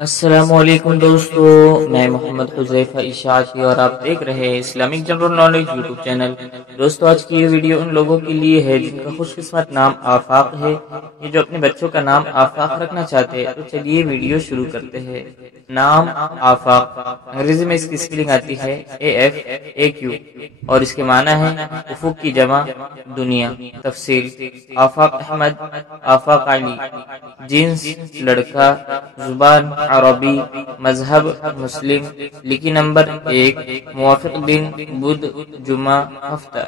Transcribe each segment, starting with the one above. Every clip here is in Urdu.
السلام علیکم دوستو، میں محمد حذیفہ اشاعتی اور آپ دیکھ رہے ہیں Islamic general knowledge YouTube channel. دوستو آج کی یہ ویڈیو ان لوگوں کے لیے ہے جن کا خوش قسمت نام آفاق ہے، یہ جو اپنے بچوں کا نام آفاق رکھنا چاہتے ہیں۔ تو چلیے ویڈیو شروع کرتے ہیں۔ نام آفاق انگریزی میں اس کی اسپیلنگ آتی ہے AFAQ اور اس کے معنی ہے افق کی جمع دنیا۔ تفصیل: آفاق احمد، آفاق علی، جنس لڑکا، زبان عربی، مذہب مسلم، لکی نمبر 1، موافق دن بدھ جمعہ ہفتہ،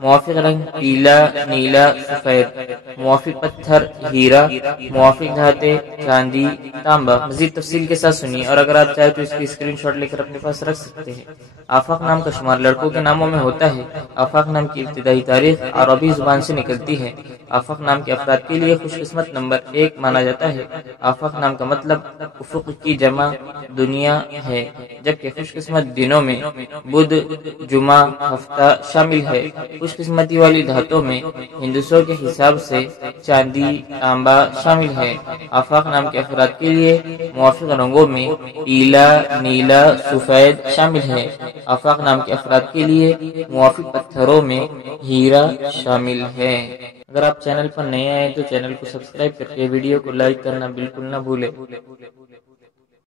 موافق رنگ پیلا نیلا سفید، موافق پتھر ہیرا، موافق دھاتیں چاندی تانبا۔ مزید تفصیل کے ساتھ سنیے اور اگر آپ چاہیں تو اس کی اسکرین شاٹ لے کر اپنے پاس رکھ سکتے ہیں۔ آفاق نام کا شمار لڑکوں کے ناموں میں ہوتا ہے۔ آفاق نام کی ابتدائی تاریخ عربی زبان سے نکلتی ہے۔ آفاق نام کے افراد کے لیے خوش قسمت نمبر 1 مانا جاتا ہے۔ آفاق نام کا مطلب افق کی جمع دنیا ہے، جبکہ خوش قسمت دنوں میں بدھ جمعہ ہفتہ شامل ہے۔ خوش قسمتی والی دھاتوں میں ہندسوں کے حساب سے چاندی تانبا شامل ہے۔ آفاق نام کے افراد کے لیے موافق رنگوں میں پیلا نیلا سفید شامل ہے۔ آفاق نام کے افراد کے لیے موافق پتھروں میں ہیرا شامل ہے۔ اگر آپ چینل پر نئے آئے تو چینل کو سبسکرائب کر کے ویڈیو کو لائک کرنا بالکل نہ بھولیں۔